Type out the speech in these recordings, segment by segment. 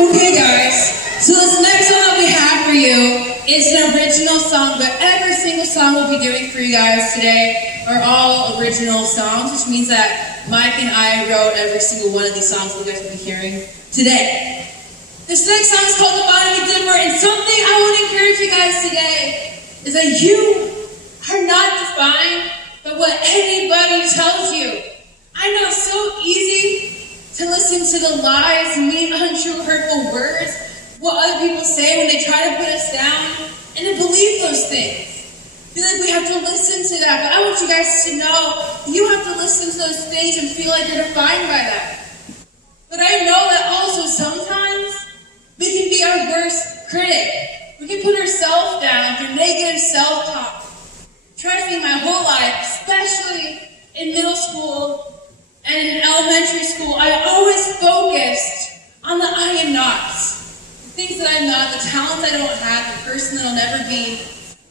Okay guys, so this next song that we have for you is an original song, but every single song we'll be doing for you guys today are all original songs, which means that Mike and I wrote every single one of these songs that you guys will be hearing today. This next song is called The Bottom Differ, and something I want to encourage you guys today is that you are not defined by what anybody tells you. I know it's so easy to listen to the lies and mean, untrue, hurtful words, what other people say when they try to put us down, and to believe those things. I feel like we have to listen to that, but I want you guys to know you have to listen to those things and feel like you're defined by that. But I know that also sometimes we can be our worst critic. We can put ourselves down through negative self-talk. Trust me, my whole life, especially in middle school and in elementary school, I always focused on the I am nots. The things that I'm not, the talents I don't have, the person that I'll never be.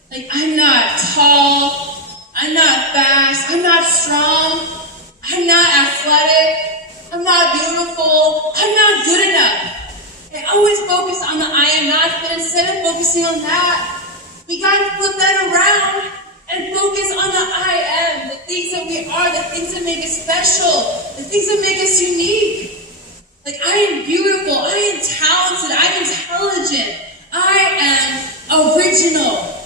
Like, I'm not tall, I'm not fast, I'm not strong, I'm not athletic, I'm not beautiful, I'm not good enough. I always focus on the I am not, but instead of focusing on that, we gotta flip that around and focus on the I am, the things that we are, the things that make us special, the things that make us unique. Like, I am beautiful, I am talented, I'm intelligent, I am original.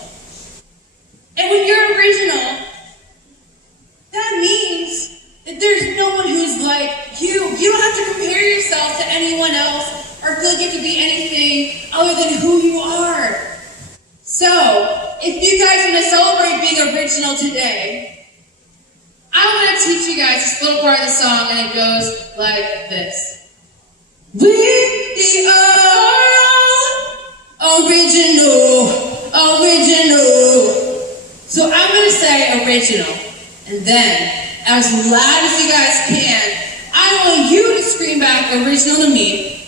And when you're original, that means that there's no one who's like you. You don't have to compare yourself to anyone else or feel like you have to be anything other than who you are. So, if you guys want to celebrate being original today, I I'm going to teach you guys this little part of the song, and it goes like this. We are original. So I'm going to say original, and then, as loud as you guys can, I want you to scream back original to me.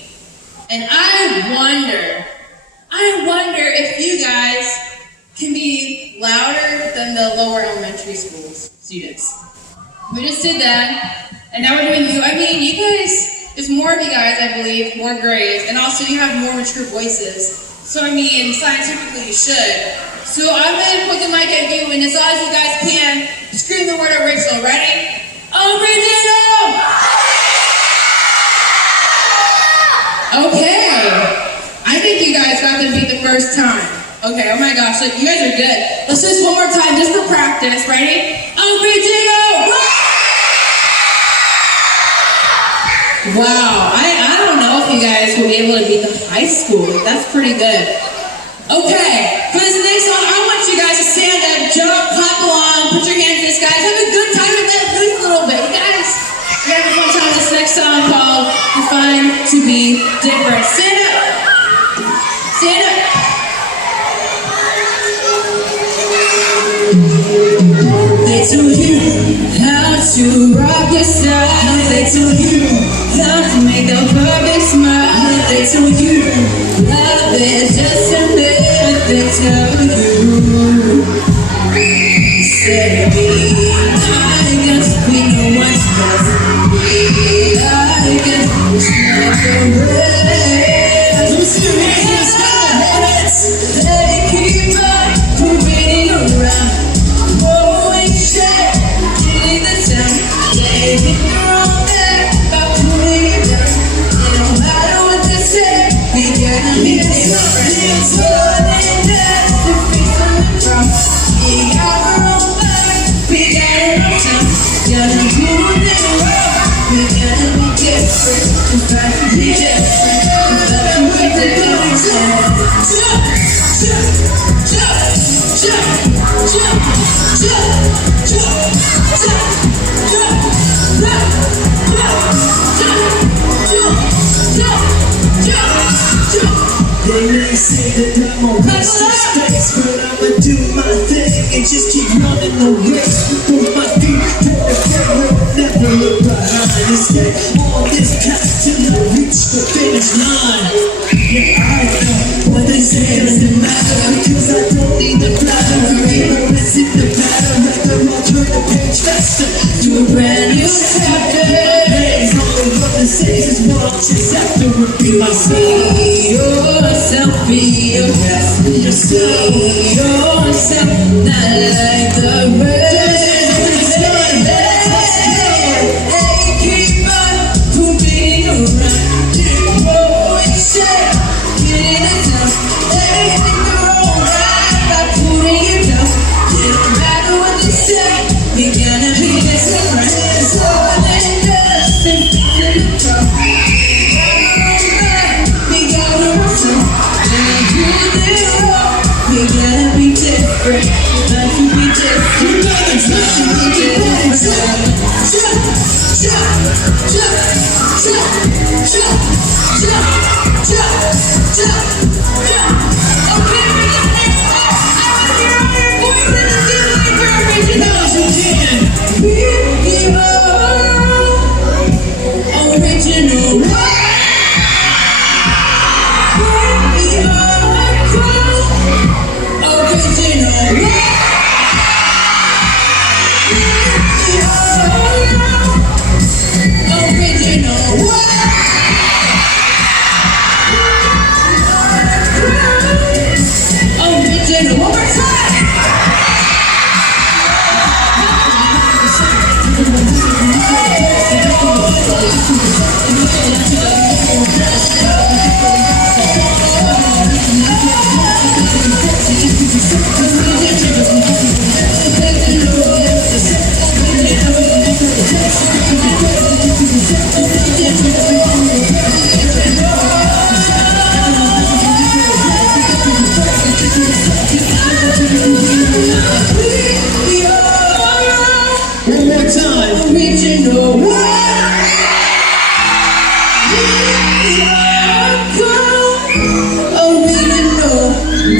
And I wonder if you guys can be louder than the lower elementary school students. We just did that, and now we're doing you. I mean, you guys, there's more of you guys, I believe, more grades, and also you have more mature voices. So I mean, scientifically you should. So I'm going to put the mic at you, and as loud as you guys can, scream the word original. Ready? Original! Okay. I think you guys got the beat the first time. Okay, oh my gosh, like, you guys are good. Let's do this one more time just for practice. Ready? Original! Wow, I don't know if you guys will be able to beat the high school. That's pretty good. Okay, for this next song, I want you guys to stand up, jump, clap along, put your hands in the skies, have a good time with that loose a little bit. You guys, we're having a fun time with this next song called Define to Be Different. Stand up. Stand up. They told you how to rock your style. They told you how to make the perfect smile. They told you love is just a myth. They tell you, say me, I guess we know what's best. I guess it's not the rest. I'm serious, they keep on moving around. Oh, and shit, getting the sound. They hit the wrong there, about pulling it down. It don't matter what they say, we gotta be different. It's all in us, the face on the drum. We got our own life, we got our own time. Gotta do it wrong, we gotta be different. In fact, be different. In fact, we different. Jump, jump, jump, jump, jump, jump, jump, jump, jump, jump, jump. They may say that I'm a waste of space, but I'ma do my thing and just keep running the race. Put my feet to the floor, never look behind and stay on this path till I reach the finish line. Yeah, I know what they say doesn't matter, because I don't need the flattery. It's in the pattern, rather I'll turn the page faster to a brand new chapter. All of the says is what I'll chase after would be myself. Be your best, just see yourself, not like the rest. Hey, keep on moving around. Oh, it's shit, get it down. They think they're alright by putting it down. It don't matter what they say, we gotta be different. It's all in us, and in the crowd. We got our own. We gotta be different, like to be different, like to be different. Jump, jump, jump, jump, jump, jump, jump, jump, jump. Okay, we're gonna next part. I want to hear all your voices and feel like we're original. We are original. Original.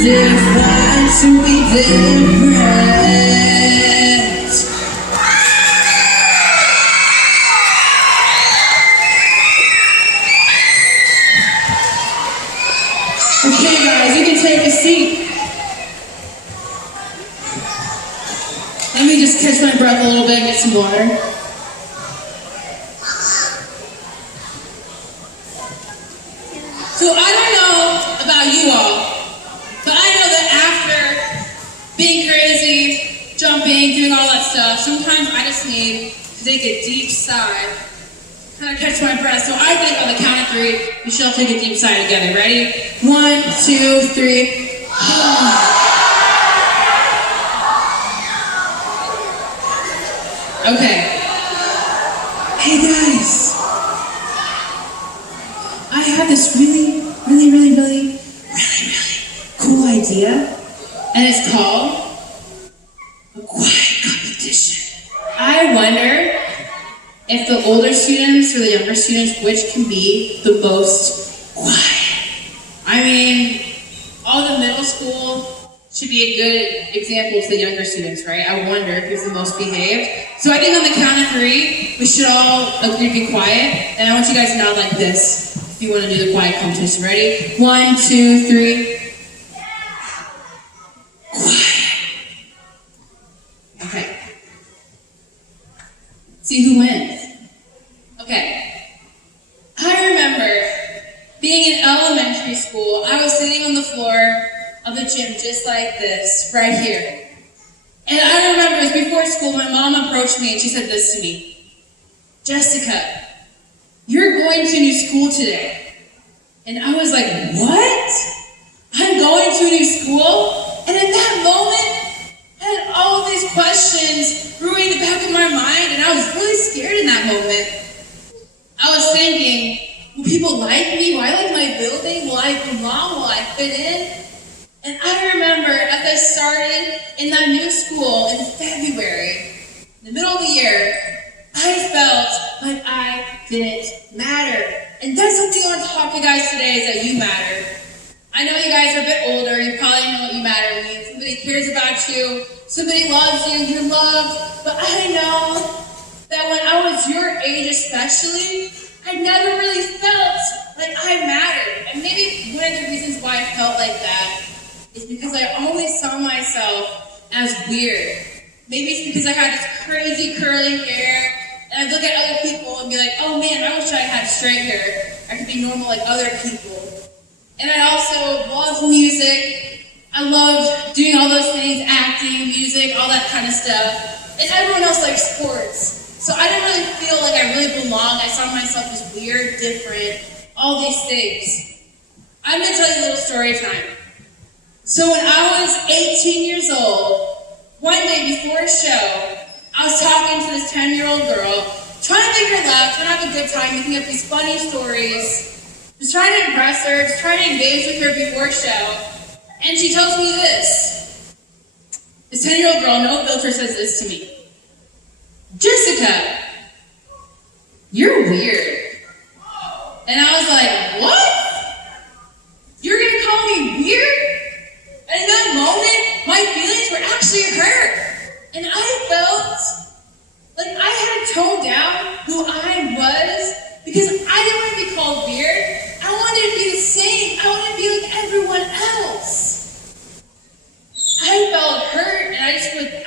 Define to be different. Okay, guys, you can take a seat. Let me just catch my breath a little bit and get some water. So I don't know about you all, but I know that after being crazy, jumping, doing all that stuff, sometimes I just need to take a deep sigh, kind of catch my breath. So I think on the count of 3, we shall take a deep sigh together. Ready? 1, 2, 3. Okay. Hey guys. I have this really cool idea, and it's called a quiet competition. I wonder if the older students or the younger students, which can be the most quiet. I mean, all the middle school should be a good example to the younger students, right? I wonder who's the most behaved. So I think on the count of 3, we should all agree to be quiet, and I want you guys to nod like this if you want to do the quiet competition. Ready? 1, 2, 3. Okay. See who wins. Okay. I remember being in elementary school, I was sitting on the floor of the gym just like this, right here. And I remember it was before school, my mom approached me and she said this to me. Jessica, you're going to a new school today. And I was like, what? I'm going to a new school? And in that moment, I had all of these questions brewing in the back of my mind, and I was really scared in that moment. I was thinking, will people like me? Will I like my building? Will I belong? Will I fit in? And I remember as I started in that new school in February, in the middle of the year, I felt like I didn't matter. And that's something I want to talk to you guys today, is that you matter. I know you guys are a bit older, you probably know what you matter means. Somebody cares about you, somebody loves you, you're loved. But I know that when I was your age especially, I never really felt like I mattered. And maybe one of the reasons why I felt like that is because I always saw myself as weird. Maybe it's because I had this crazy curly hair, and I'd look at other people and be like, oh man, I wish I had straight hair. I could be normal like other people. And I also loved music. I loved doing all those things, acting, music, all that kind of stuff. And everyone else liked sports. So I didn't really feel like I really belonged. I saw myself as weird, different, all these things. I'm going to tell you a little story time. So when I was 18 years old, one day before a show, I was talking to this 10-year-old girl, trying to make her laugh, trying to have a good time, making up these funny stories, just trying to impress her, just trying to engage with her before a show. And she tells me this. This 10-year-old girl, no filter, says this to me. Jessica, you're weird. And I was like, what? You're going to call me weird? And in that moment, my feelings were actually hurt. And I felt like I had to tone down who I was because I didn't want to be called weird. I wanted to be the same. I wanted to be like everyone else. I felt hurt, and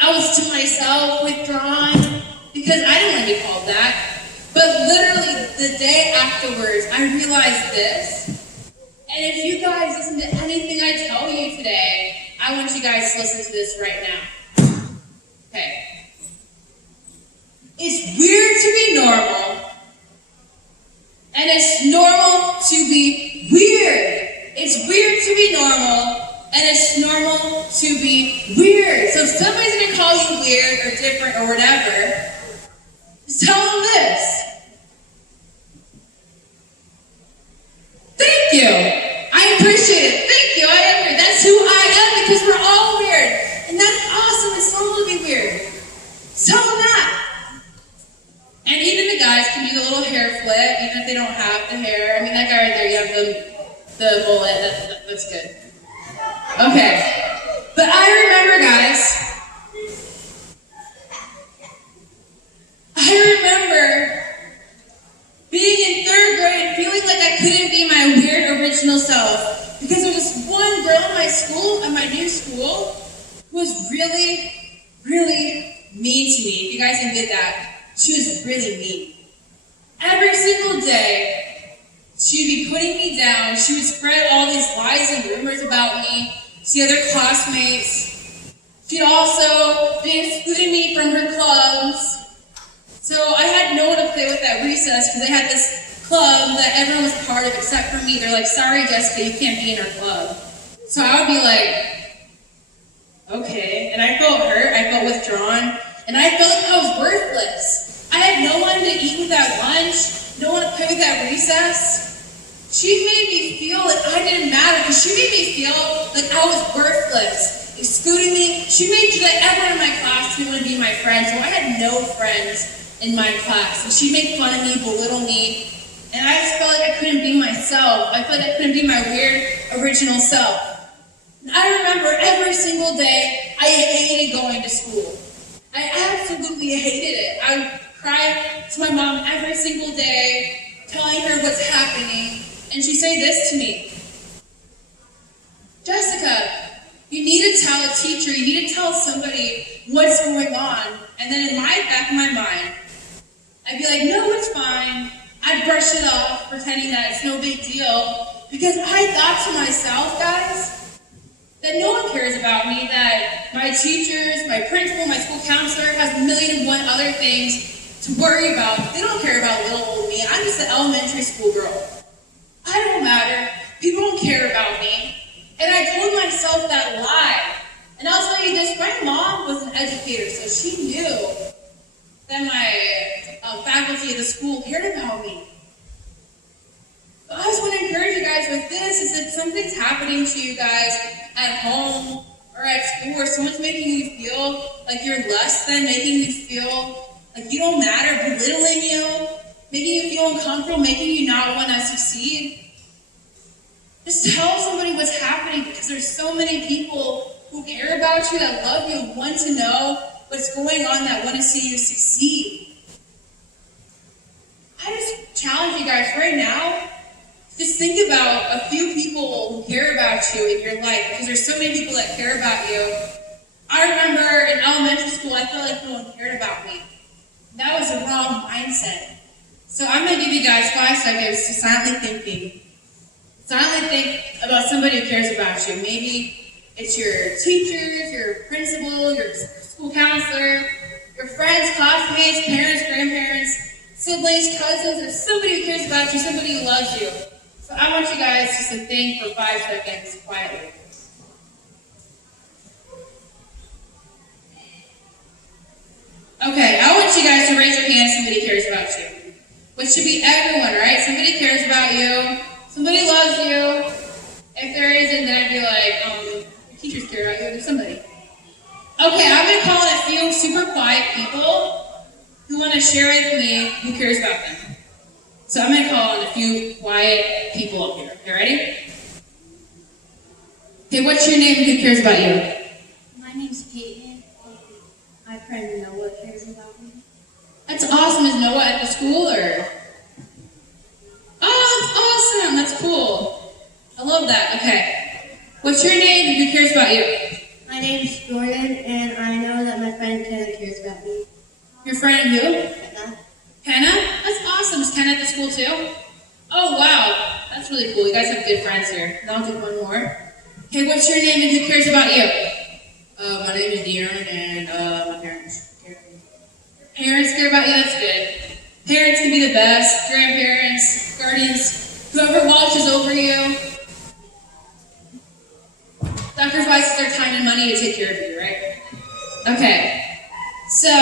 I was to myself, withdrawn, because I didn't want to be called that. But literally the day afterwards, I realized this. And if you guys listen to anything I tell you today, I want you guys to listen to this right now. Okay. It's weird to be normal, and it's normal to be weird. It's weird to be normal, and it's normal to be weird. So if somebody's going to call you weird or different or whatever, just tell them this. Thank you. I appreciate it. Thank you. I am weird. That's who I am, because we're all weird. And that's awesome. It's normal to be weird. Tell them that. And even the guys can do the little hair flip, even if they don't have the hair. I mean, that guy right there, you have the mullet. That's good. Okay. But I remember, guys, being in 3rd grade, feeling like I couldn't be my weird original self because there was one girl in my school, at my new school, who was really, really mean to me. If you guys can get that, she was really mean. Every single day, she would be putting me down. She would spread all these lies and rumors about me to the other classmates. She'd also be excluding me from her clubs. So I had no one to play with at recess because they had this club that everyone was part of except for me. They're like, sorry, Jessica, you can't be in our club. So I would be like, okay. And I felt hurt, I felt withdrawn, and I felt like I was worthless. I had no one to eat with at lunch, no one to play with at recess. She made me feel like I didn't matter because she made me feel like I was worthless, excluding me. She made sure that everyone in my class didn't want to be my friend, so I had no friends in my class. And she'd make fun of me, belittle me, and I just felt like I couldn't be myself. I felt like I couldn't be my weird, original self. And I remember every single day, I hated going to school. I absolutely hated it. I would cry to my mom every single day, telling her what's happening, and she'd say this to me: Jessica, you need to tell a teacher, you need to tell somebody what's going on. And then in my back of my mind, I'd be like, no, it's fine. I'd brush it off, pretending that it's no big deal. Because I thought to myself, guys, that no one cares about me, that my teachers, my principal, my school counselor has a million and one other things to worry about. They don't care about little old me. I'm just an elementary school girl. I don't matter. People don't care about me. And I told myself that lie. And I'll tell you this, my mom was an educator, so she knew that my faculty at the school cared about me. But I just want to encourage you guys with this, is if something's happening to you guys at home or at school, or someone's making you feel like you're less than, making you feel like you don't matter, belittling you, making you feel uncomfortable, making you not want to succeed, just tell somebody what's happening, because there's so many people who care about you, that love you, want to know what's going on, that want to see you succeed. I just challenge you guys right now, just think about a few people who care about you in your life, because there's so many people that care about you. I remember in elementary school, I felt like no one cared about me. That was a wrong mindset. So I'm going to give you guys 5 seconds to silently thinking. Silently think about somebody who cares about you. Maybe it's your teachers, your principal, your school counselor, your friends, classmates, parents, grandparents, siblings, cousins. There's somebody who cares about you, somebody who loves you. So I want you guys just to think for 5 seconds quietly. Okay, I want you guys to raise your hand if somebody cares about you. Which should be everyone, right? Somebody cares about you. Somebody loves you. If there isn't, then I'd be like, teachers care about you. There's somebody. Okay, I'm going to call in a few super quiet people who want to share with me who cares about them. So I'm going to call in a few quiet people up here. You ready? Okay, what's your name and who cares about you? My name's Peyton. My friend Noah cares about me. That's awesome. Is Noah at the school or? Oh, that's awesome. That's cool. I love that. Okay. What's your name and who cares about you? My name's Jordan, and I know that my friend Kenna cares about me. Your friend who? Kenna. Kenna? That's awesome. Is Kenna at the school too? Oh, wow. That's really cool. You guys have good friends here. Now I'll do one more. Okay, what's your name and who cares about you? My name is De'Aaron, and my parents care about me. Parents care about you? That's good. Parents can be the best. Grandparents, guardians, whoever watches over you, sacrifices their time and money to take care of you, right? Okay. So,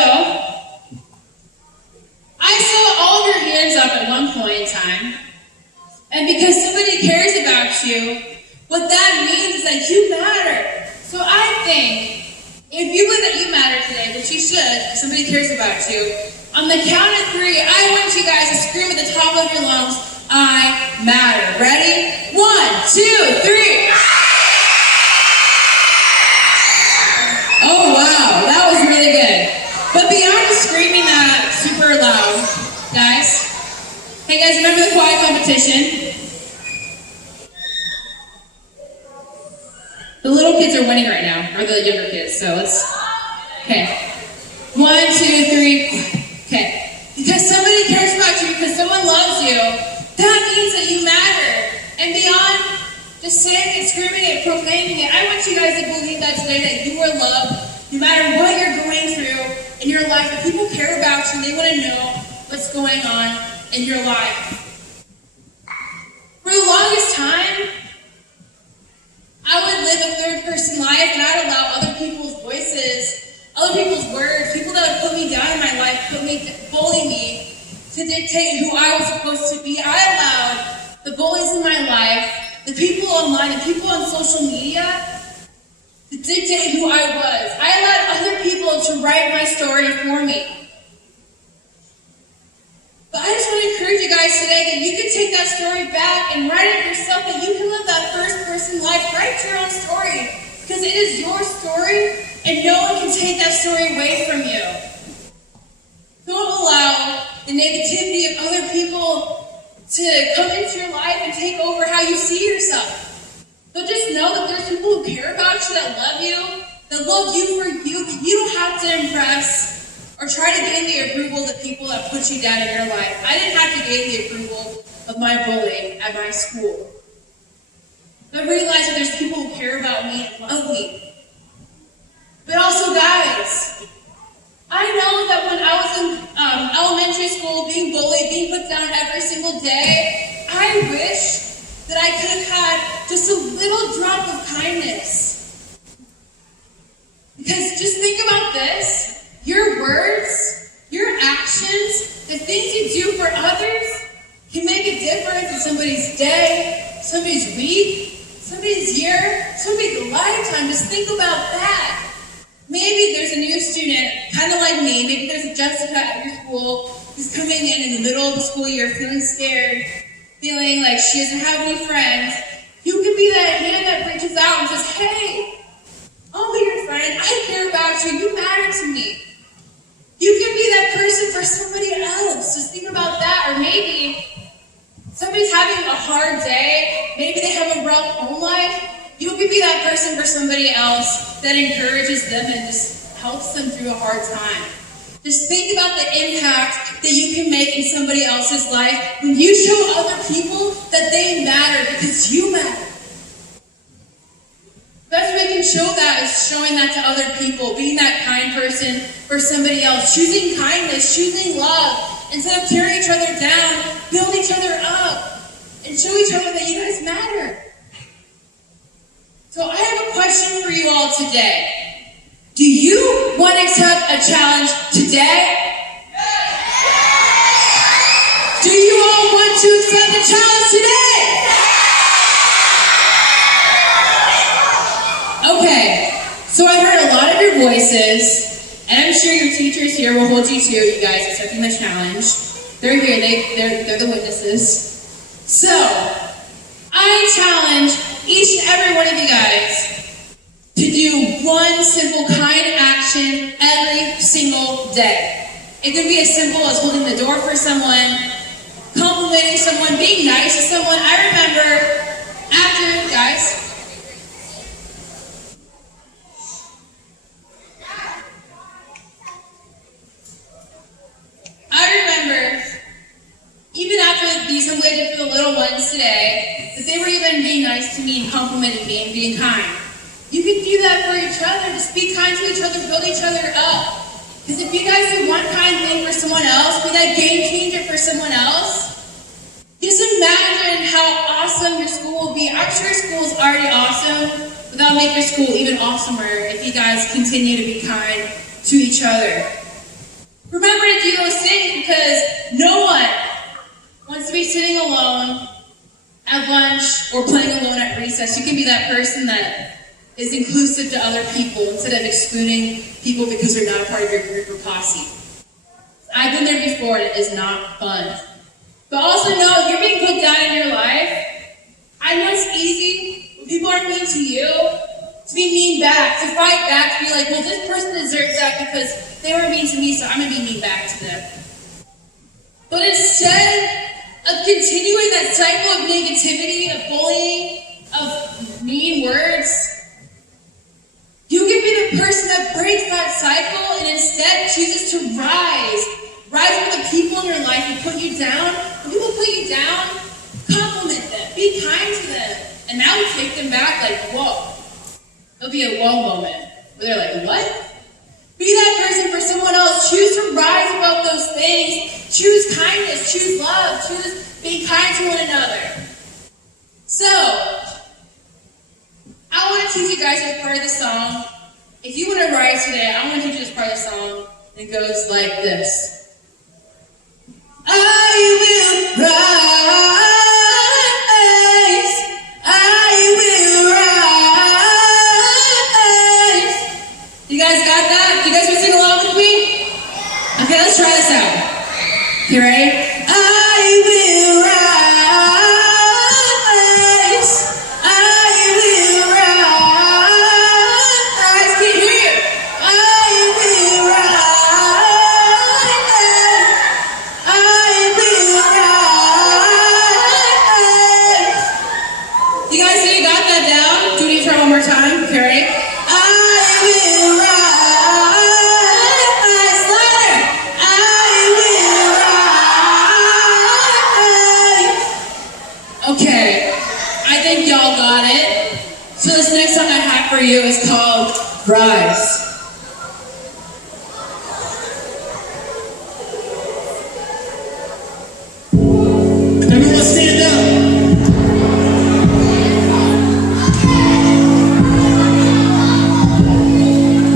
I saw all of your hands up at one point in time, and because somebody cares about you, what that means is that you matter. So I think, if you believe that you matter today, which you should, if somebody cares about you, on the count of 3, I want you guys to scream at the top of your lungs, I matter. Ready? 1, 2, 3. competition. The little kids are winning right now, or the younger kids, so let's, okay. 1, 2, 3, okay. Because somebody cares about you, because someone loves you, that means that you matter. And beyond just saying it, screaming it, proclaiming it, I want you guys to believe that today, that you are loved, no matter what you're going through in your life, that people care about you, they want to know what's going on in your life. For the longest time, I would live a third-person life, and I'd allow other people's voices, other people's words, people that would put me down in my life, bully me, to dictate who I was supposed to be. I allowed the bullies in my life, the people online, the people on social media, to dictate who I was. I allowed other people to write my story for me. But I just want to encourage you guys today that you can take that story back and write it yourself, that you can live that first-person life. Write your own story, because it is your story, and no one can take that story away from you. Don't allow the negativity of other people to come into your life and take over how you see yourself. But just know that there's people who care about you, that love you for you. You don't have to impress or try to gain the approval of the people that put you down in your life. I didn't have to gain the approval of my bullying at my school. But realize that there's people who care about me and love me. But also, guys, I know that when I was in elementary school, being bullied, being put down every single day, I wish that I could have had just a little drop of kindness. Because just think about this. Your words, your actions, the things you do for others can make a difference in somebody's day, somebody's week, somebody's year, somebody's lifetime. Just think about that. Maybe there's a new student, kind of like me. Maybe there's a Jessica at your school who's coming in the middle of the school year feeling scared, feeling like she doesn't have any friends. You can be that hand that reaches out and says, hey, I'll be your friend. I care about you. You matter to me. You can be that person for somebody else. Just think about that. Or maybe somebody's having a hard day. Maybe they have a rough home life. You can be that person for somebody else that encourages them and just helps them through a hard time. Just think about the impact that you can make in somebody else's life when you show other people that they matter, because you matter. The best way we can show that is showing that to other people, being that kind person for somebody else, choosing kindness, choosing love, instead of tearing each other down, build each other up, and show each other that you guys matter. So I have a question for you all today. Do you want to accept a challenge today? Do you all want to accept the challenge today? Okay, so I heard a lot of your voices, and I'm sure your teachers here will hold you to you guys accepting the challenge. They're here, they're the witnesses. So, I challenge each and every one of you guys to do one simple kind action every single day. It could be as simple as holding the door for someone, complimenting someone, being nice to someone. I remember after, guys, even after the assembly I did for the little ones today, that they were even being nice to me and complimenting me and being kind. You can do that for each other. Just be kind to each other, build each other up. Because if you guys do one kind thing for someone else, be that game changer for someone else, just imagine how awesome your school will be. I'm sure school is already awesome, but that'll make your school even awesomer if you guys continue to be kind to each other. Remember to do those things, because no one wants to be sitting alone at lunch or playing alone at recess. You can be that person that is inclusive to other people instead of excluding people because they're not a part of your group or posse. I've been there before, and it is not fun. But also know, if you're being put down in your life, I know it's easy when people are mean to you to be mean back, to fight back, to be like, well, this person deserves that because they were mean to me, so I'm going to be mean back to them. But instead of continuing that cycle of negativity, of bullying, of mean words. You can be the person that breaks that cycle and instead chooses to rise. Rise with the people in your life who put you down. When people put you down, compliment them. Be kind to them. And that will take them back like, whoa. There'll be a whoa moment where they're like, what? Be that person for someone else. Choose to rise above those things. Choose kindness. Choose love. Choose being kind to one another. So, I want to teach you guys this part of the song. If you want to rise today, I want to teach you this part of the song. It goes like this. I will rise. I will rise. You guys got that? You guys want to sing along with me? Okay, let's try this out. You ready? I will rise. I will rise. Can you hear you? I will rise. I will rise. You guys see you got that down? Do we need to try one more time? Okay, ready? I will rise. Louder. I will rise. Okay, I think y'all got it. So this next song I have for you is called Rise. Everyone stand up.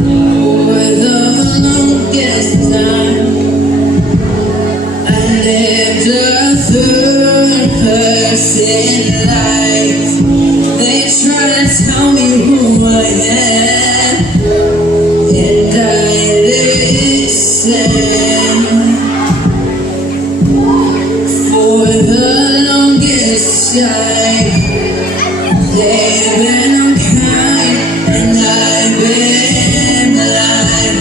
For the longest time, I lived a third person life. They try to tell me who I am, and I listen. For the longest time, they've been unkind, and I've been blind.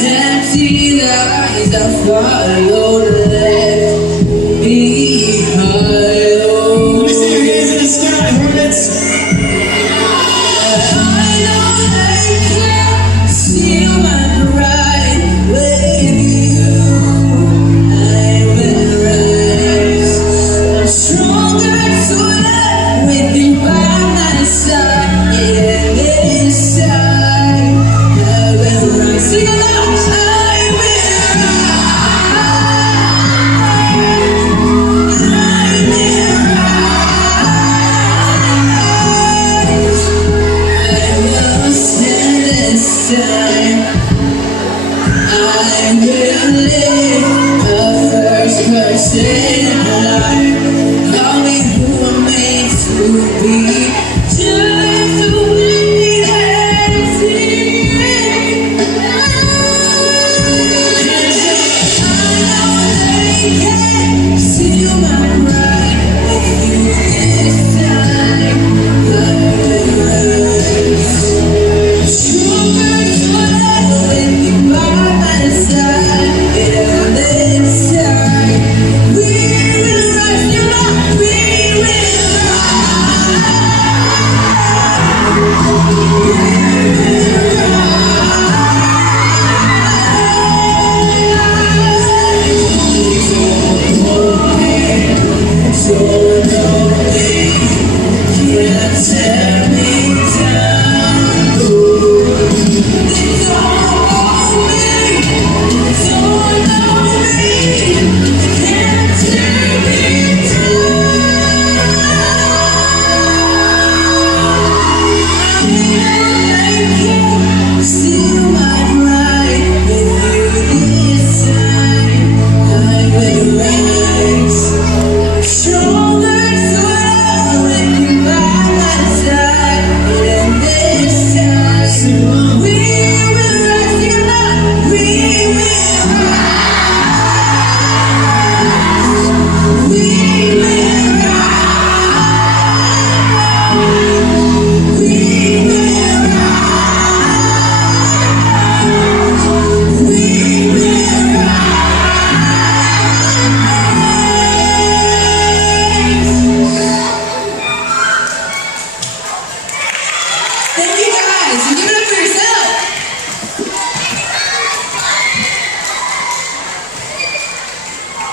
Empty lies I followed left behind. Let me see your hands in the sky, Hornets. I know they can't steal my pride. With you, I will rise. I'm stronger tonight with you by my side. Yeah, this time I will rise. Sing along. I will rise. I will rise. I will stand this time. I will live the first person alive. Call me who I'm made to be. Just to win everything. I know they can't steal my pride. With you this time, I will rise. Stronger tonight with you by my side. Yeah, this time we will rise. You know we will rise. So lonely, can't tear me down. They don't know me, can't tear me down. I know they Thank you guys. And give it up for yourself.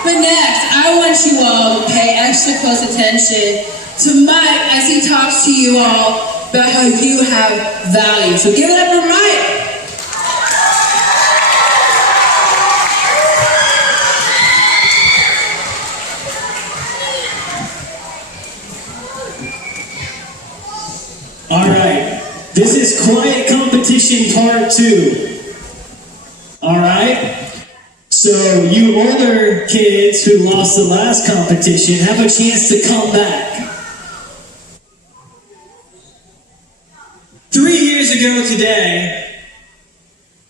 But next, I want you all to pay extra close attention to Mike as he talks to you all about how you have value. So give it up for Mike. All right, this is Quiet Competition Part 2. All right? So you older kids who lost the last competition have a chance to come back. 3 years ago today,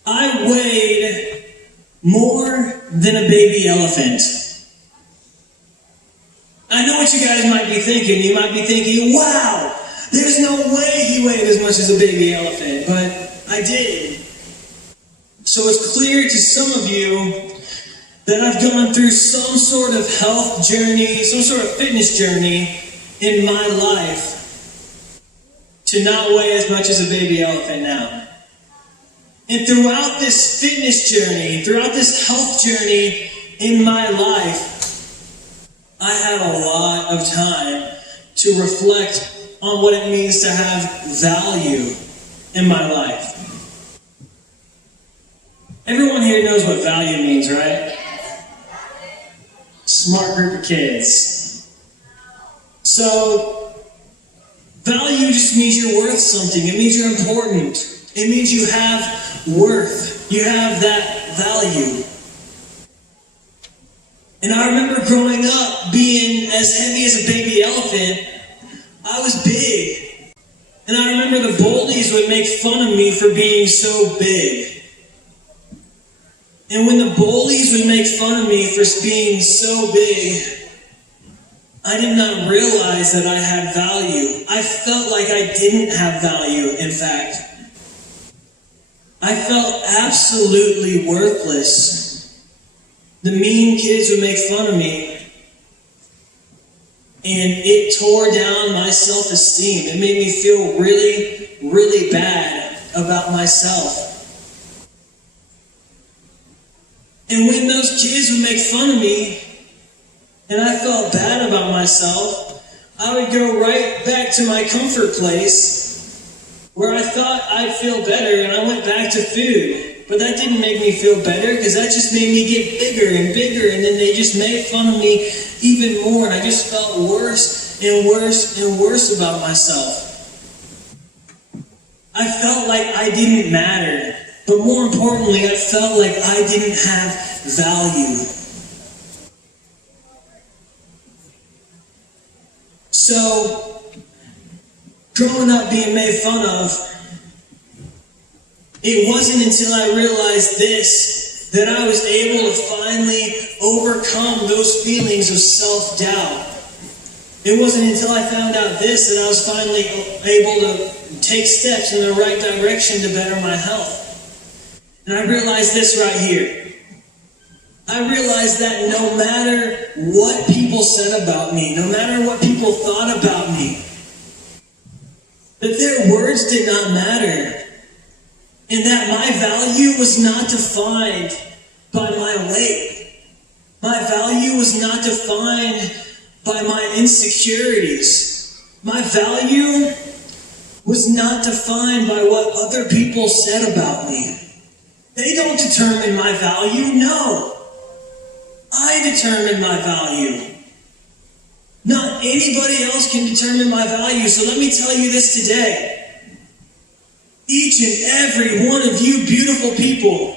I weighed more than a baby elephant. I know what you guys might be thinking. You might be thinking, wow, there's no way he weighed as much as a baby elephant, but I did. So it's clear to some of you that I've gone through some sort of health journey, some sort of fitness journey in my life to not weigh as much as a baby elephant now. And throughout this fitness journey, throughout this health journey in my life, I had a lot of time to reflect on what it means to have value in my life. Everyone here knows what value means, right? Smart group of kids. So, value just means you're worth something. It means you're important. It means you have worth. You have that value. And I remember growing up being as heavy as a baby elephant. I was big. And I remember the bullies would make fun of me for being so big. And when the bullies would make fun of me for being so big, I did not realize that I had value. I felt like I didn't have value, in fact. I felt absolutely worthless. The mean kids would make fun of me, and it tore down my self-esteem. It made me feel really, really bad about myself. And when those kids would make fun of me, and I felt bad about myself, I would go right back to my comfort place where I thought I'd feel better, and I went back to food. But that didn't make me feel better, because that just made me get bigger and bigger, and then they just made fun of me even more, and I just felt worse and worse and worse about myself. I felt like I didn't matter. But more importantly, I felt like I didn't have value. So, growing up being made fun of, it wasn't until I realized this that I was able to finally overcome those feelings of self-doubt. It wasn't until I found out this that I was finally able to take steps in the right direction to better my health. And I realized this right here. I realized that no matter what people said about me, no matter what people thought about me, that their words did not matter. And that my value was not defined by my weight. My value was not defined by my insecurities. My value was not defined by what other people said about me. They don't determine my value, no. I determine my value. Not anybody else can determine my value, so let me tell you this today. Each and every one of you beautiful people,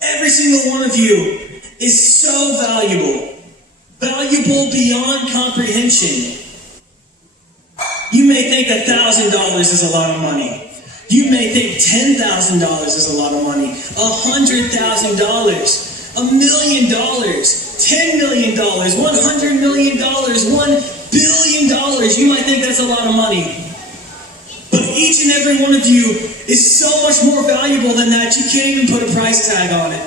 every single one of you is so valuable. Valuable beyond comprehension. You may think $1,000 is a lot of money. You may think $10,000 is a lot of money. $100,000, $1 million, $10 million, $100 million, $1 billion. You might think that's a lot of money. But each and every one of you is so much more valuable than that, you can't even put a price tag on it.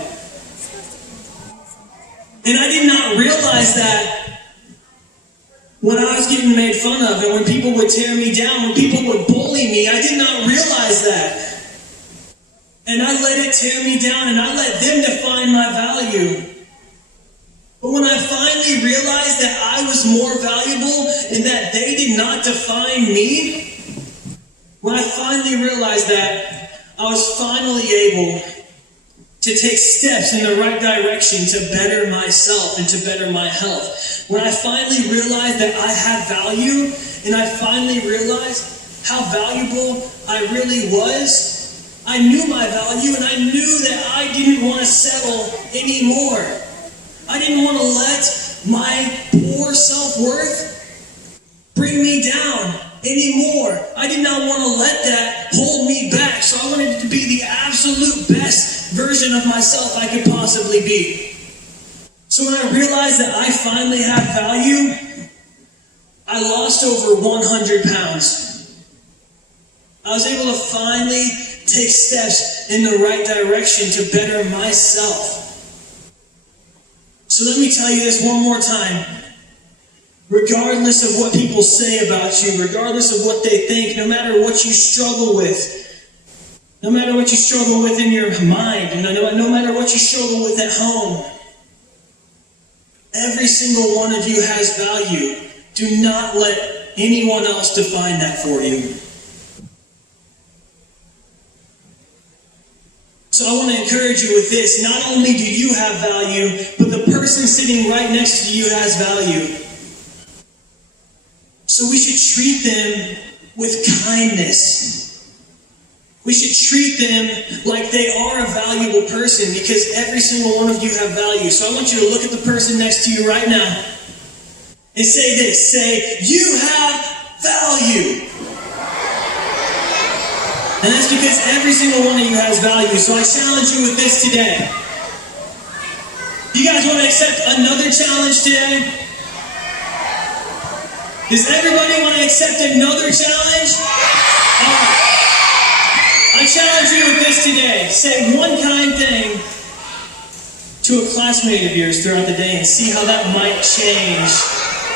And I did not realize that when I was getting made fun of and when people would tear me down, when people would bully me, I did not realize that. And I let it tear me down and I let them define my value. But when I finally realized that I was more valuable and that they did not define me, when I finally realized that, I was finally able to take steps in the right direction to better myself and to better my health. When I finally realized that I had value and I finally realized how valuable I really was, I knew my value and I knew that I didn't want to settle anymore. I didn't want to let my poor self-worth bring me down anymore. I did not want to let that hold me back. So I wanted to be the absolute best version of myself I could possibly be. So when I realized that I finally had value, I lost over 100 pounds. I was able to finally take steps in the right direction to better myself. So let me tell you this one more time. Regardless of what people say about you, regardless of what they think, no matter what you struggle with, no matter what you struggle with in your mind, and no matter what you struggle with at home, every single one of you has value. Do not let anyone else define that for you. So I want to encourage you with this. Not only do you have value, but the person sitting right next to you has value. So we should treat them with kindness. We should treat them like they are a valuable person because every single one of you have value. So I want you to look at the person next to you right now and say this. Say, you have value. And that's because every single one of you has value. So I challenge you with this today. You guys want to accept another challenge today? Does everybody want to accept another challenge? All right. I challenge you with this today. Say one kind thing to a classmate of yours throughout the day and see how that might change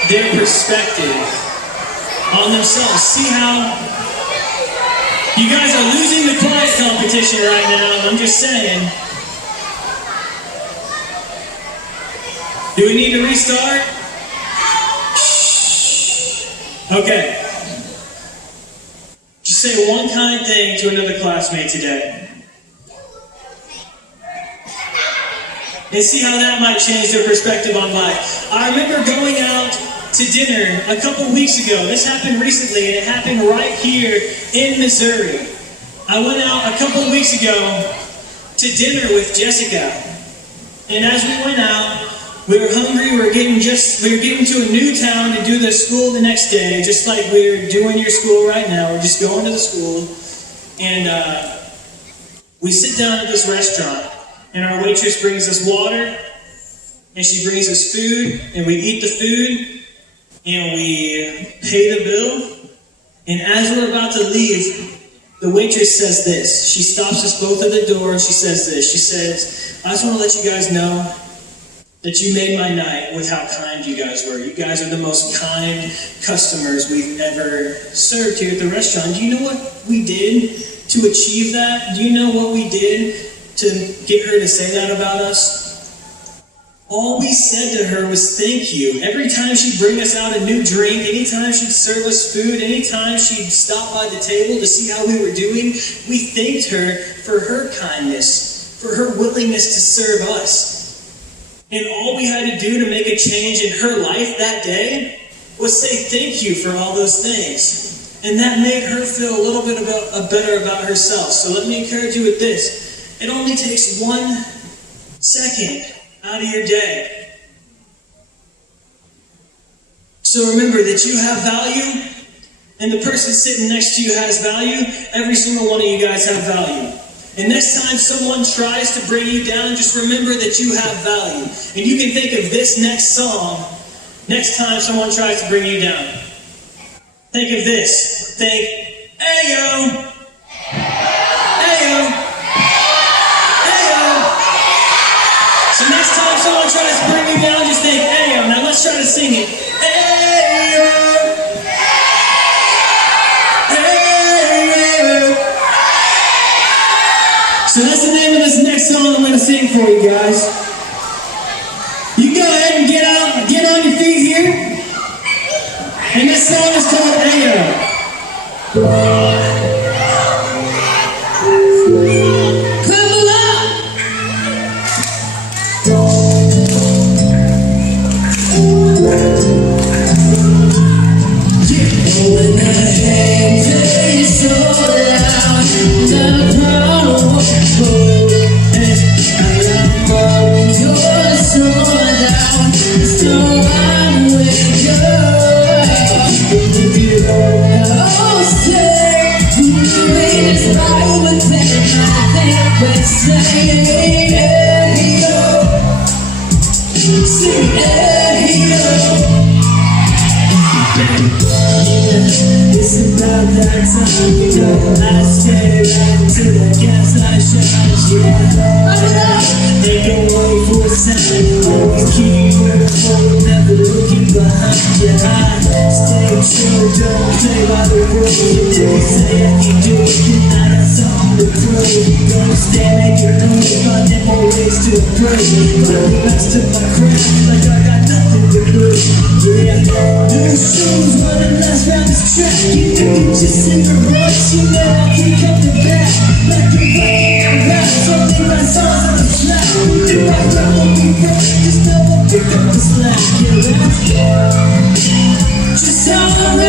their perspective on themselves. See how you guys are losing the quiet competition right now. I'm just saying. Do we need to restart? Okay. Just say one kind thing to another classmate today. And see how that might change their perspective on life. I remember going out to dinner a couple weeks ago. This happened recently, and it happened right here in Missouri. I went out a couple weeks ago to dinner with Jessica. And as we went out, we were hungry. We were getting to a new town to do the school the next day, just like we're doing your school right now. We're just going to the school. And we sit down at this restaurant, and our waitress brings us water, and she brings us food, and we eat the food, and we pay the bill. And as we're about to leave, the waitress says this. She stops us both at the door, and she says this. She says, I just want to let you guys know that you made my night with how kind you guys were. You guys are the most kind customers we've ever served here at the restaurant. Do you know what we did to achieve that? Do you know what we did to get her to say that about us? All we said to her was thank you. Every time she'd bring us out a new drink, anytime she'd serve us food, anytime she'd stop by the table to see how we were doing, we thanked her for her kindness, for her willingness to serve us. And all we had to do to make a change in her life that day was say thank you for all those things. And that made her feel a little bit better about herself. So let me encourage you with this. It only takes 1 second out of your day. So remember that you have value, and the person sitting next to you has value. Every single one of you guys have value. And next time someone tries to bring you down, just remember that you have value. And you can think of this next song next time someone tries to bring you down. Think of this. Think, Ayo! Ayo! Ayo! So next time someone tries to bring you down, just think, Ayo. Now let's try to sing it. Ayo! So that's the name of this next song I'm going to sing for you guys. You go ahead and get on your feet here. And this song is called Ayo. It's about that time, you know, I stay right to the gas I shine, yeah. Ain't no way for a sign, always keep moving forward, never looking behind your eye. Stay true, don't play by the rules. You say I can do it, then I got something to prove. Gonna stay, make your moves, finding more ways to improve. Find the rest of my craft, like I got nothing to lose. Yeah, new shoes, running last round this track. You know you just in the rush, you know I keep coming back. Like a fucking rap, only my songs on the track. If I rap, won't be right, just know I'll pick up the slack. Yeah, just how I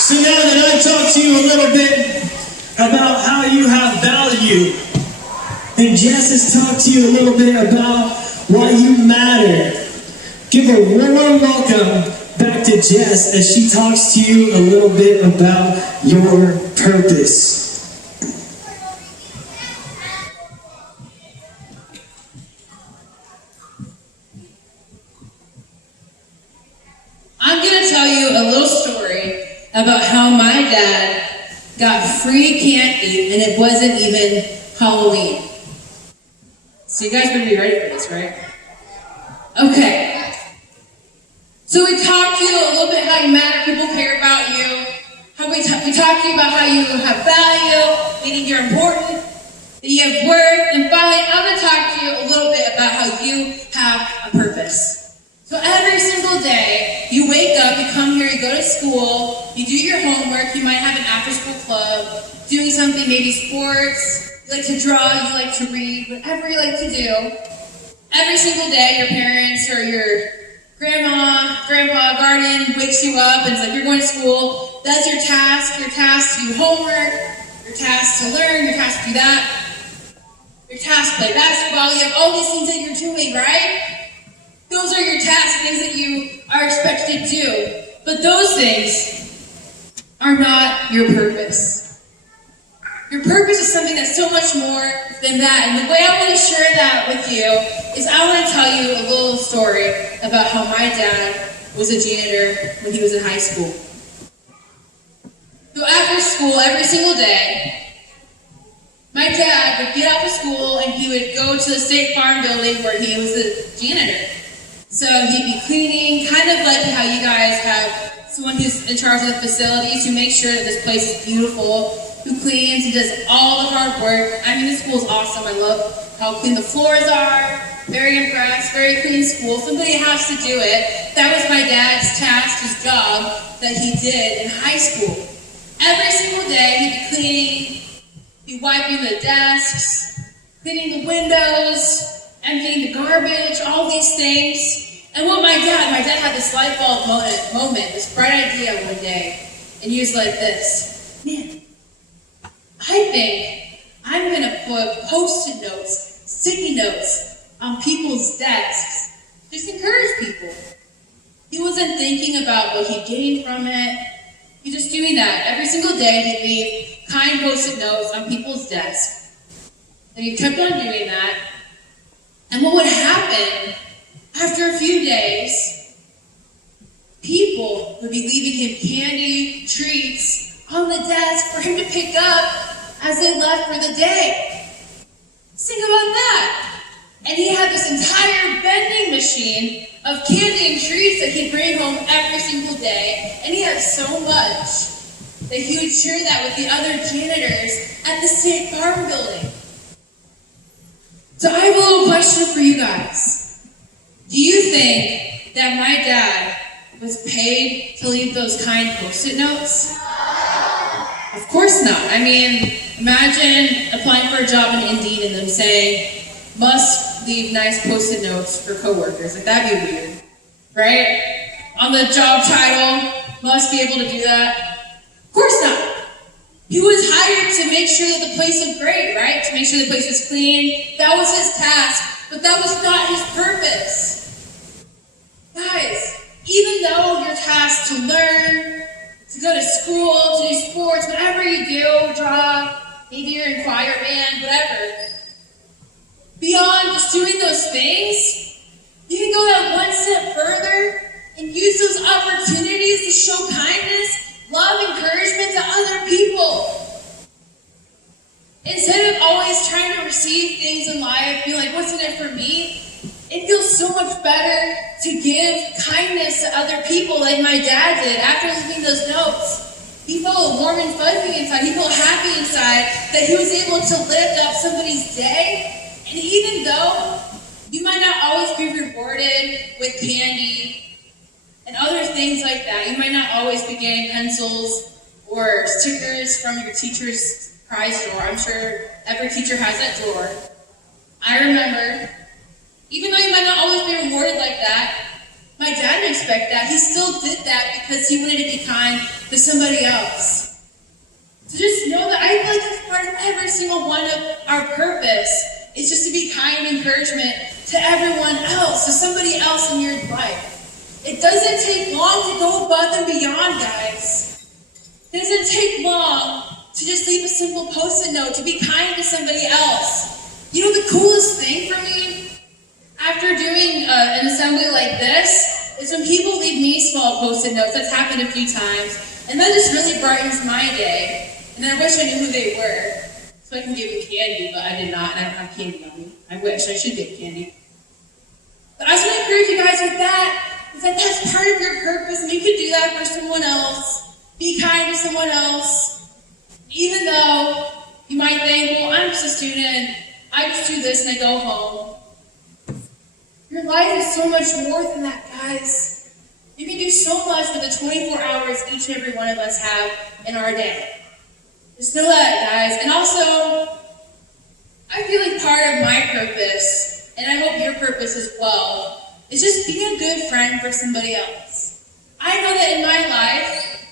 So now that I've talked to you a little bit about how you have value, and Jess has talked to you a little bit about why you matter, give a warm welcome back to Jess as she talks to you a little bit about your purpose. I'm going to tell you a little story about how my dad got free candy and it wasn't even Halloween. So you guys better be ready for this, right? Okay. So we talked to you a little bit how you matter, people care about you. We talked to you about how you have value, meaning you're important, that you have worth, and finally I'm going to talk to you a little bit about how you have a purpose. So every single day, you wake up, you come here, you go to school, you do your homework, you might have an after-school club, doing something, maybe sports, you like to draw, you like to read, whatever you like to do. Every single day, your parents or your grandpa, guardian wakes you up and it's like, you're going to school, that's your task to do homework, your task to learn, your task to do that. your task play, basketball, you have all these things that you're doing, right? Those are your tasks, things that you are expected to do. But those things are not your purpose. Your purpose is something that's so much more than that. And the way I want to share that with you is I want to tell you a little story about how my dad was a janitor when he was in high school. So after school, every single day, my dad would get off of school and he would go to the State Farm building where he was a janitor. So he'd be cleaning, kind of like how you guys have someone who's in charge of the facilities who makes sure that this place is beautiful, who cleans and does all the hard work. I mean, this school is awesome. I love how clean the floors are. Very impressed, very clean school. Somebody has to do it. That was my dad's task, his job that he did in high school. Every single day he'd be cleaning, be wiping the desks, cleaning the windows, emptying the garbage, all these things. And what my dad had this light bulb moment, this bright idea one day, and he was like this, man, I think I'm going to put Post-it notes, sticky notes on people's desks. Just encourage people. He wasn't thinking about what he gained from it. He was just doing that. Every single day he'd leave kind Post-it notes on people's desks. And he kept on doing that. And what would happen after a few days, people would be leaving him candy, treats on the desk for him to pick up as they left for the day. Think about that. And he had this entire vending machine of candy and treats that he'd bring home every single day. And he had so much that he would share that with the other janitors at the State Farm building. So I have a little question for you guys. Do you think that my dad was paid to leave those kind Post-it notes? Of course not. I mean, imagine applying for a job in Indeed and them saying, must leave nice Post-it notes for coworkers. Like, that'd be weird, right? On the job title, must be able to do that. Of course not. He was hired to make sure that the place looked great, right? To make sure the place was clean. That was his task, but that was not his purpose. Guys, even though you're tasked to learn, to go to school, to do sports, whatever you do, draw, maybe you're in choir, band, whatever, beyond just doing those things, you can go that one step further and use those opportunities to show kindness, love, encouragement to other people. Instead of always trying to receive things in life, be like, what's in it for me? It feels so much better to give kindness to other people like my dad did after leaving those notes. He felt warm and fuzzy inside. He felt happy inside that he was able to lift up somebody's day. And even though you might not always be rewarded with candy and other things like that, you might not always be getting pencils or stickers from your teacher's prize drawer. I'm sure every teacher has that drawer. I remember, even though you might not always be rewarded like that, my dad didn't expect that. He still did that because he wanted to be kind to somebody else. So just know that I feel like that's part of every single one of our purpose. It's just to be kind and encouragement to everyone else, to somebody else in your life. It doesn't take long to go above and beyond, guys. It doesn't take long to just leave a simple Post-it note, to be kind to somebody else. You know the coolest thing for me, after doing an assembly like this, is when people leave me small Post-it notes. That's happened a few times. And that just really brightens my day. And I wish I knew who they were, so I can give them candy, but I did not, and I don't have candy on me. I wish I should get candy. But I just want to encourage you guys with that, is that that's part of your purpose, and you can do that for someone else. Be kind to someone else. Even though you might think, well, I'm just a student, I just do this and I go home. Your life is so much more than that, guys. You can do so much with the 24 hours each and every one of us have in our day. Just know that, guys. And also, I feel like part of my purpose, and I hope your purpose as well, is just being a good friend for somebody else. I know that in my life,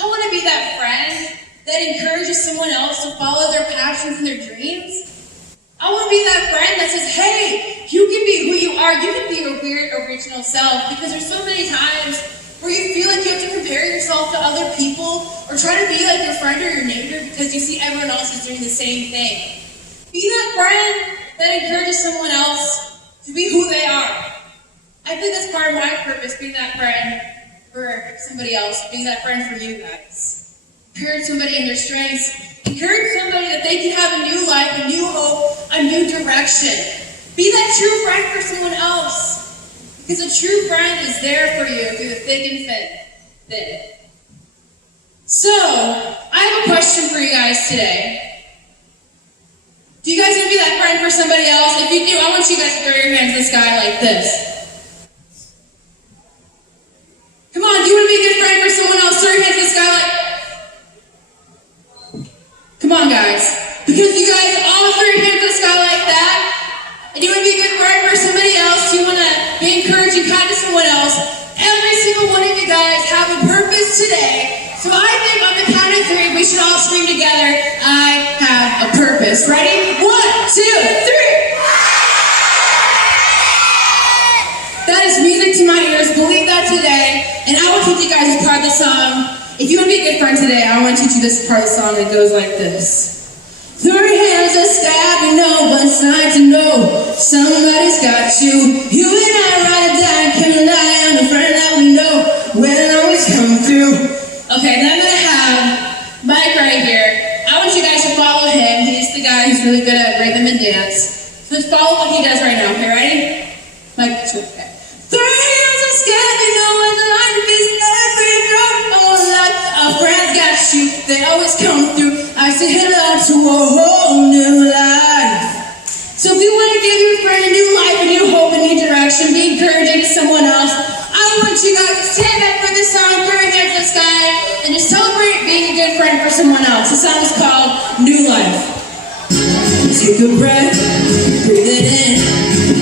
I want to be that friend that encourages someone else to follow their passions and their dreams. I want to be that friend that says, hey, you can be who you are. You can be your weird, original self. Because there's so many times where you feel like you have to compare yourself to other people or try to be like your friend or your neighbor because you see everyone else is doing the same thing. Be that friend that encourages someone else to be who they are. I think that's part of my purpose, being that friend for somebody else, being that friend for you guys. Encourage somebody in their strengths. Encourage somebody that they can have a new life, a new hope, a new direction. Be that true friend for someone else. Because a true friend is there for you through the thick and thin. So, I have a question for you guys today. Do you guys want to be that friend for somebody else? If you do, I want you guys to throw your hands in the sky like this. Come on, do you want to be a good friend for someone else? Throw your hands in the sky like this. Come on, guys. Because you guys all threw your hands in the sky like that, and you want to be a good friend for somebody else, you want to be encouraging, kind to someone else, every single one of you guys have a purpose today. So I think on the count of 3, we should all scream together, I have a purpose. Ready? 1, 2, 3. That is music to my ears. Believe that today. And I will teach you guys this part of the song. If you want to be a good friend today, I want to teach you this part of the song that goes like this. Throw your hands in the sky, we know one side to know. Somebody's got you. You and I ride or die, can rely on a friend that we know will always come through. Okay, then I'm going to have Mike right here. I want you guys to follow him. He's the guy who's really good at rhythm and dance. So just follow what he does right now, okay, ready? Mike, okay. Throw your hands in the sky, we know what the light is every drop of life. Our friends got you, they always come through. I say hello to a whole new life. So if you want to give your friend a new life, a new hope, a new direction, be encouraging to someone else, I want you guys to stand up for this song, throw your hands in the sky, and just celebrate being a good friend for someone else. The song is called New Life. Take a breath, breathe it in.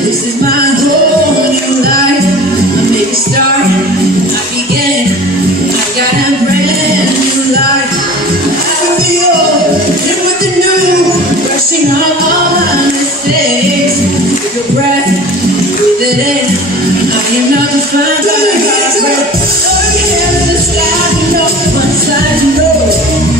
This is my whole new life. I make a start, I begin. I got a brand new life. I be old, live with the new, brushing off all my mistakes. Take a breath, breathe it in. I am not defined by the heartbreak. Oh, yeah, in the sky, you know, one side you know.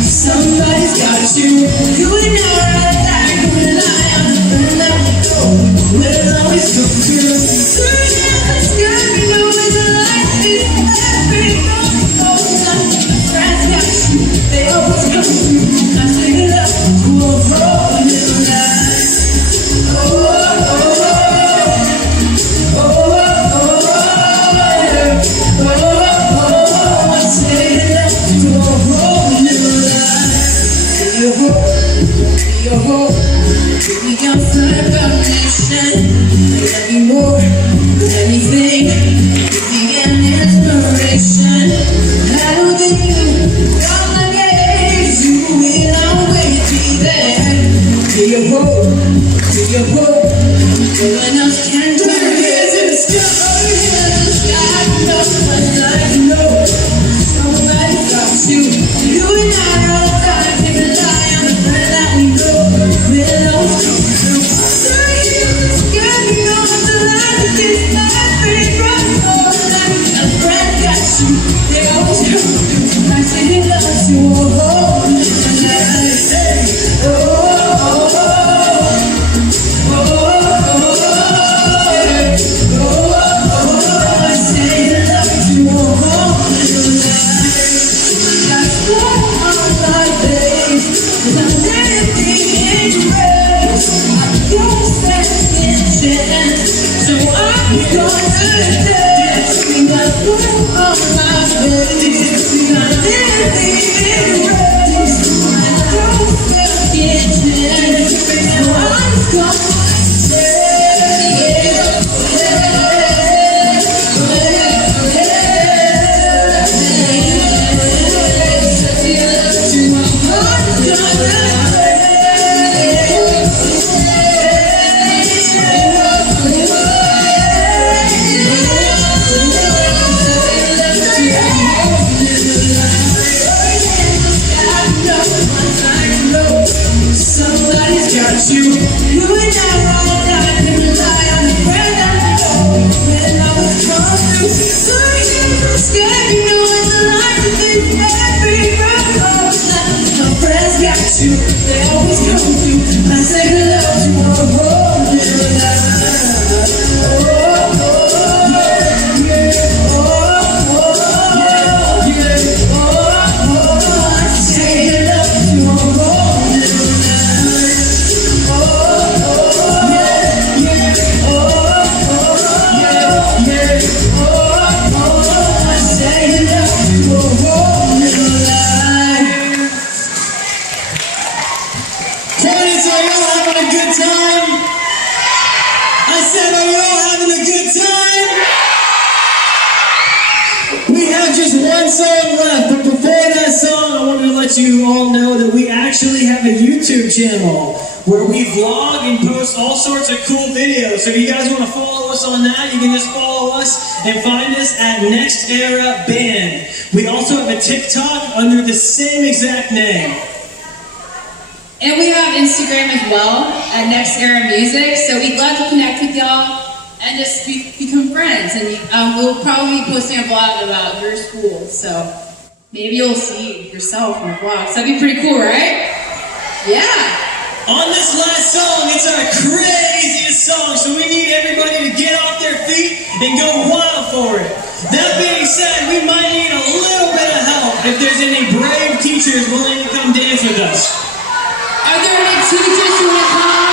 Somebody's got you. You and I ride like we rely on the friend that we know will always come through. Through the sky, you know, it's a life is every moment. The friends got you. They always come through. I sing it up to a whole new life. Oh, oh, oh, oh, oh, oh, oh, I sing it up to a whole new life. Be your hope, be your firm foundation. Let me more than anything, be an inspiration. I know that you, God that gave you, will always be there. Be your hope, no one else can do it. Hands in the sky, hands in the sky, no one like you know. Somebody's got you, you and I all the time, can rely on the friend that we know will always come through. Through the sky, you know it's a life is every drop of life. A friend got you, they always come through. I say it up to a whole new life. Oh, oh, oh, oh, oh, oh, I say it up to a whole new life. That's what all my days, 'cause I'm living in grace. I don't second chance, so I'm gonna dance. That's what all my days, 'cause I'm living in grace. I don't second chance, so I'm gonna dance. Somebody's got you. one song left, but before that song, I wanted to let you all know that we actually have a YouTube channel where we vlog and post all sorts of cool videos. So if you guys want to follow us on that, you can just follow us and find us at Next Era Band. We also have a TikTok under the same exact name. And we have Instagram as well at Next Era Music. So we'd love to connect with y'all and just become friends. And we'll probably be posting a vlog about your school. So maybe you'll see yourself in the vlogs. That'd be pretty cool, right? Yeah. On this last song, it's our craziest song, so we need everybody to get off their feet and go wild for it. That being said, we might need a little bit of help if there's any brave teachers willing to come dance with us. Are there any teachers who want to come?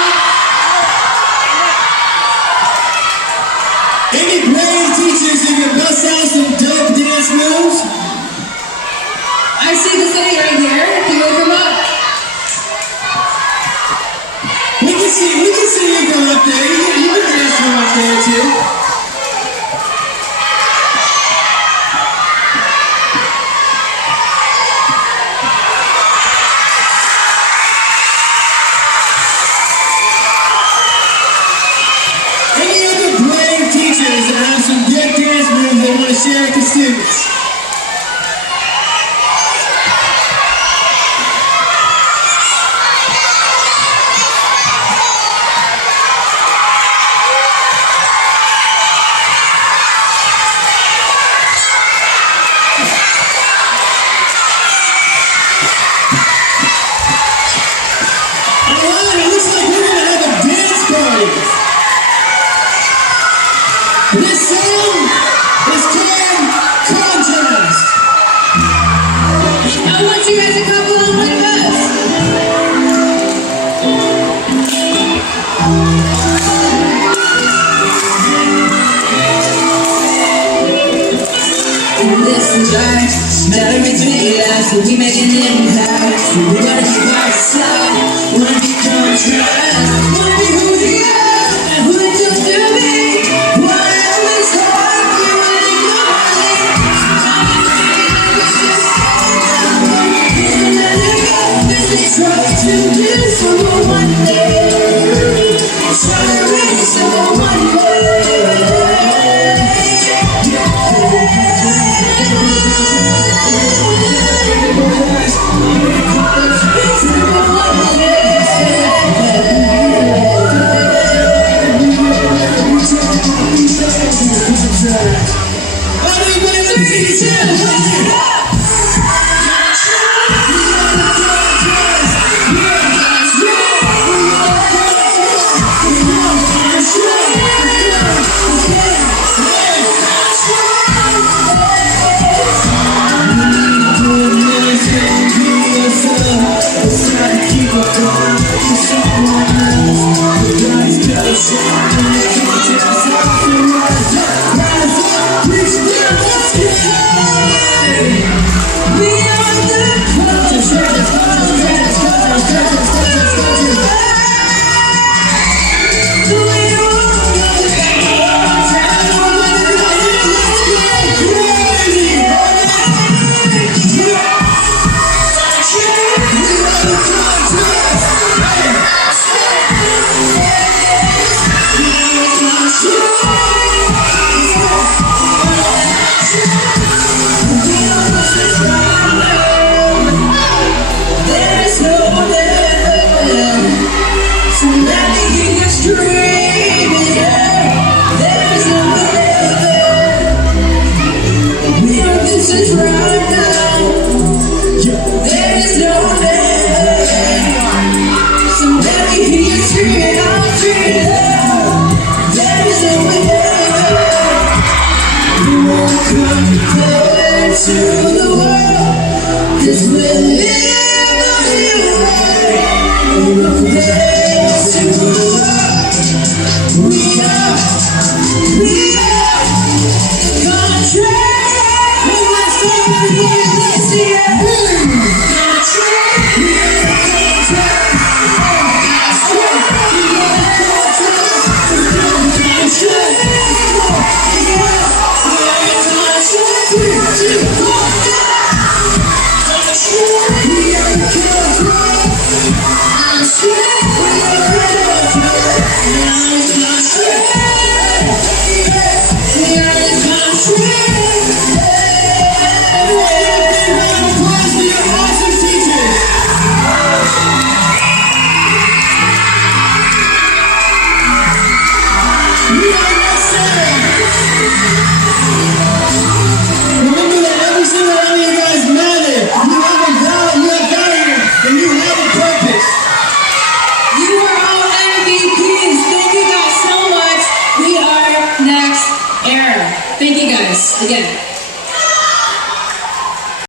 Any brave teachers who can bust out some dope dance moves? I see this lady right here. If you would come up. We can see you go up there. You can dance from up there too. Any other brave teachers that have some good dance moves they want to share with the students? This song is called Contrast. I want you guys to come along with us. This is life, not everything lasts, but we make an impact. We wanna be by our side, wanna be contrast, wanna be who we are and who we do to be. Try to do so one day. Try to reach so one day. Two, Again.